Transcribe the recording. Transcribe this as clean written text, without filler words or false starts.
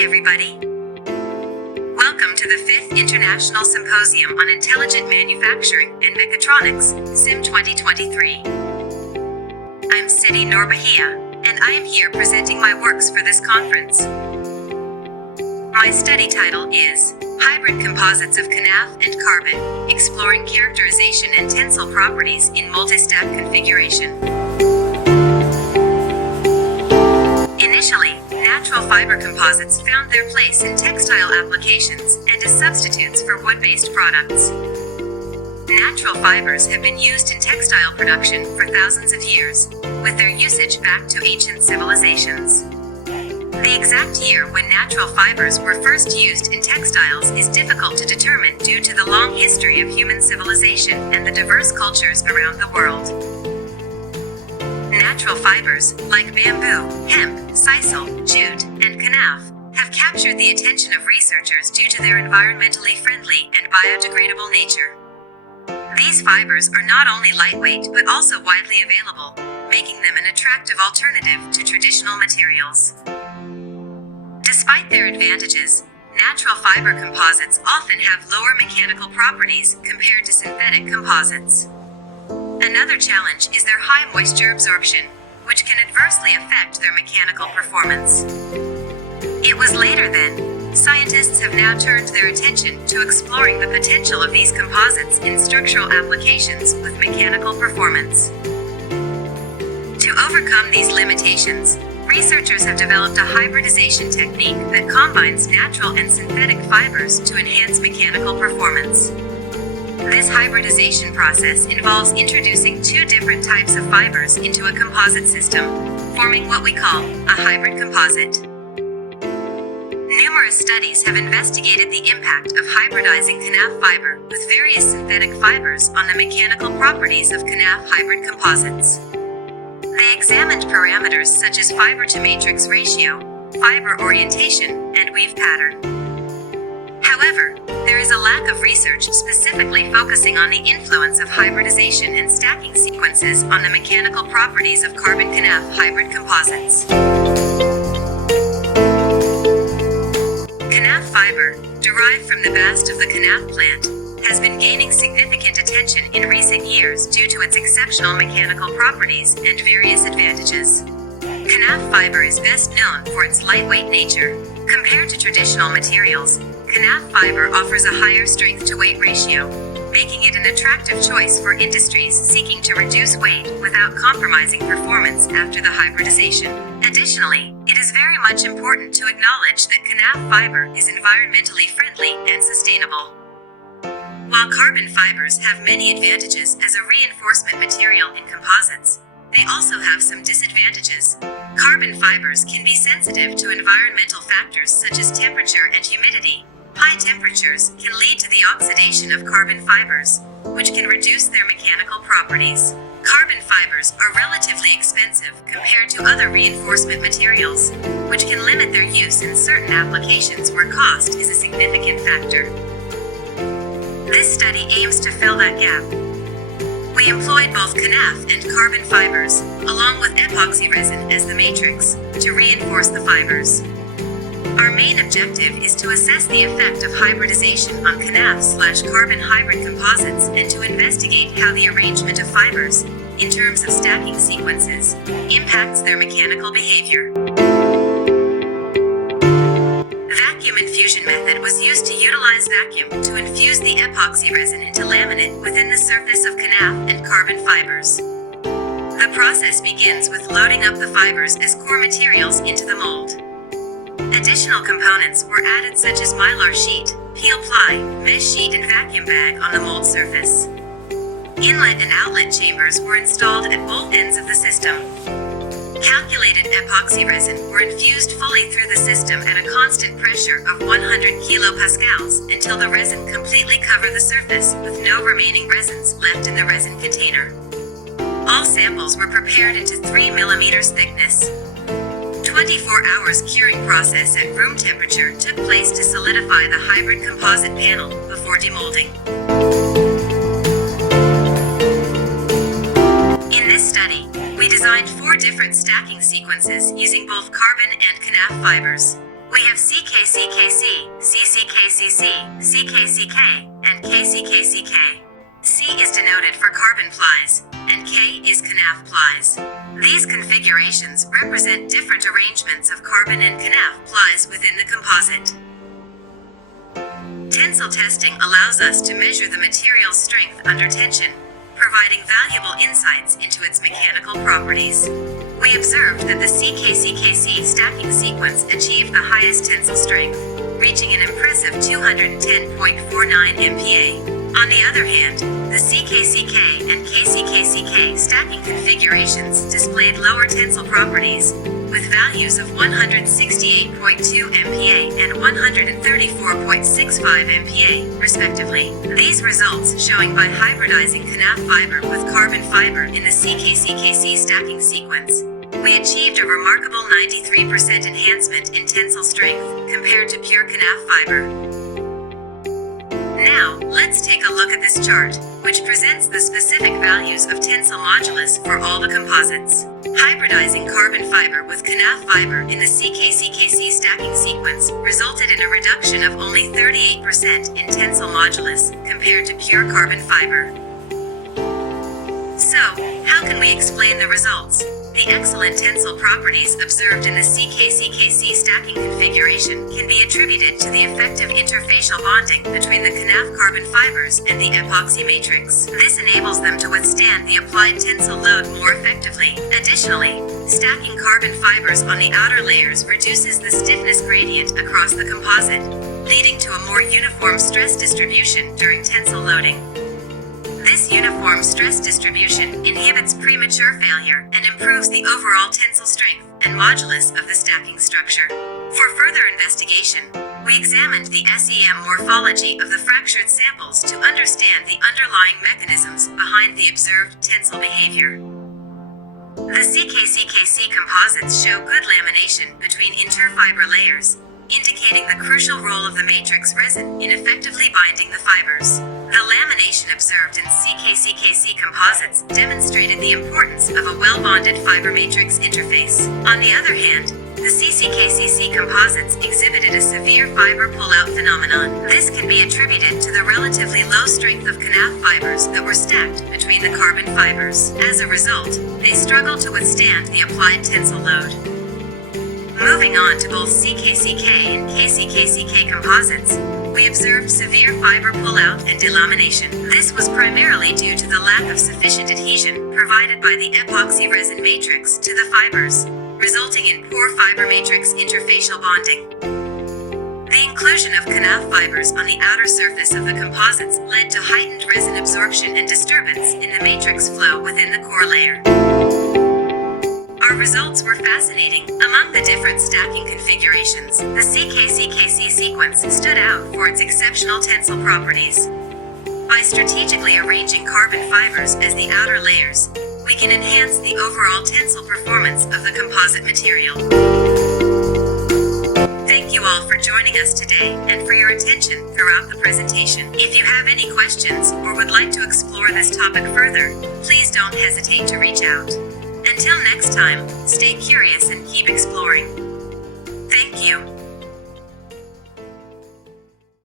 Hi everybody! Welcome to the 5th International Symposium on Intelligent Manufacturing and Mechatronics, SIM 2023. I'm Sidi Norbahia, and I am here presenting my works for this conference. My study title is Hybrid Composites of Kanaf and Carbon, Exploring Characterization and Tensile Properties in Multi-Stack Configuration. Initially, natural fiber composites found their place in textile applications and as substitutes for wood-based products. Natural fibers have been used in textile production for thousands of years, with their usage back to ancient civilizations. The exact year when natural fibers were first used in textiles is difficult to determine due to the long history of human civilization and the diverse cultures around the world. Natural fibers, like bamboo, hemp, sisal, jute, and kanaf, have captured the attention of researchers due to their environmentally friendly and biodegradable nature. These fibers are not only lightweight but also widely available, making them an attractive alternative to traditional materials. Despite their advantages, natural fiber composites often have lower mechanical properties compared to synthetic composites. Another challenge is their high moisture absorption, which can adversely affect their mechanical performance. It was later then, scientists have now turned their attention to exploring the potential of these composites in structural applications with mechanical performance. To overcome these limitations, researchers have developed a hybridization technique that combines natural and synthetic fibers to enhance mechanical performance. This hybridization process involves introducing two different types of fibers into a composite system, forming what we call a hybrid composite. Numerous studies have investigated the impact of hybridizing kanaf fiber with various synthetic fibers on the mechanical properties of kanaf hybrid composites. They examined parameters such as fiber-to-matrix ratio, fiber orientation, and weave pattern. However, there is a lack of research specifically focusing on the influence of hybridization and stacking sequences on the mechanical properties of carbon-kanaf hybrid composites. Kanaf fiber, derived from the bast of the kanaf plant, has been gaining significant attention in recent years due to its exceptional mechanical properties and various advantages. Kanaf fiber is best known for its lightweight nature. Compared to traditional materials, kanaf fiber offers a higher strength-to-weight ratio, making it an attractive choice for industries seeking to reduce weight without compromising performance after the hybridization. Additionally, it is very much important to acknowledge that kanaf fiber is environmentally friendly and sustainable. While carbon fibers have many advantages as a reinforcement material in composites, they also have some disadvantages. Carbon fibers can be sensitive to environmental factors such as temperature and humidity. High temperatures can lead to the oxidation of carbon fibers, which can reduce their mechanical properties. Carbon fibers are relatively expensive compared to other reinforcement materials, which can limit their use in certain applications where cost is a significant factor. This study aims to fill that gap. We employed both kanaf and carbon fibers, along with epoxy resin as the matrix, to reinforce the fibers. Our main objective is to assess the effect of hybridization on kanaf/carbon hybrid composites and to investigate how the arrangement of fibers, in terms of stacking sequences, impacts their mechanical behavior. Vacuum infusion method was used to utilize vacuum to infuse the epoxy resin into laminate within the surface of kanaf and carbon fibers. The process begins with loading up the fibers as core materials into the mold. Additional components were added such as mylar sheet, peel ply, mesh sheet and vacuum bag on the mold surface. Inlet and outlet chambers were installed at both ends of the system. Calculated epoxy resin were infused fully through the system at a constant pressure of 100 kilopascals until the resin completely covered the surface with no remaining resins left in the resin container. All samples were prepared into 3 mm thickness. 24 hours curing process at room temperature took place to solidify the hybrid composite panel before demolding. In this study, we designed 4 different stacking sequences using both carbon and kanaf fibers. We have CKCKC, CCKCC, CKCK, and KCKCK. C is denoted for carbon plies, and K is KNAF plies. These configurations represent different arrangements of carbon and KNAF plies within the composite. Tensile testing allows us to measure the material's strength under tension, providing valuable insights into its mechanical properties. We observed that the CKCKC stacking sequence achieved the highest tensile strength, reaching an impressive 210.49 MPa. On the other hand, the CKCK and KCKCK stacking configurations displayed lower tensile properties, with values of 168.2 MPa and 134.65 MPa, respectively. These results showing by hybridizing KNAF fiber with carbon fiber in the CKCKC stacking sequence, we achieved a remarkable 93% enhancement in tensile strength compared to pure KNAF fiber. Now, let's take a look at this chart, which presents the specific values of tensile modulus for all the composites. Hybridizing carbon fiber with KNAF fiber in the CKCKC stacking sequence resulted in a reduction of only 38% in tensile modulus compared to pure carbon fiber. So, how can we explain the results? The excellent tensile properties observed in the CKCKC stacking configuration can be attributed to the effective interfacial bonding between the KNAF carbon fibers and the epoxy matrix. This enables them to withstand the applied tensile load more effectively. Additionally, stacking carbon fibers on the outer layers reduces the stiffness gradient across the composite, leading to a more uniform stress distribution during tensile loading. This uniform stress distribution inhibits premature failure and improves the overall tensile strength and modulus of the stacking structure. For further investigation, we examined the SEM morphology of the fractured samples to understand the underlying mechanisms behind the observed tensile behavior. The CKCKC composites show good lamination between interfiber layers, indicating the crucial role of the matrix resin in effectively binding the fibers. The lamination observed in CKCKC composites demonstrated the importance of a well-bonded fiber matrix interface. On the other hand, the CCKCC composites exhibited a severe fiber pull-out phenomenon. This can be attributed to the relatively low strength of KNAF fibers that were stacked between the carbon fibers. As a result, they struggled to withstand the applied tensile load. Moving on to both CKCK and KCKCK composites, we observed severe fiber pull-out and delamination. This was primarily due to the lack of sufficient adhesion provided by the epoxy resin matrix to the fibers, resulting in poor fiber matrix interfacial bonding. The inclusion of KNAF fibers on the outer surface of the composites led to heightened resin absorption and disturbance in the matrix flow within the core layer. Our results were fascinating. Among the different stacking configurations, the CKCKC sequence stood out for its exceptional tensile properties. By strategically arranging carbon fibers as the outer layers, we can enhance the overall tensile performance of the composite material. Thank you all for joining us today and for your attention throughout the presentation. If you have any questions or would like to explore this topic further, please don't hesitate to reach out. Until next time, stay curious and keep exploring. Thank you.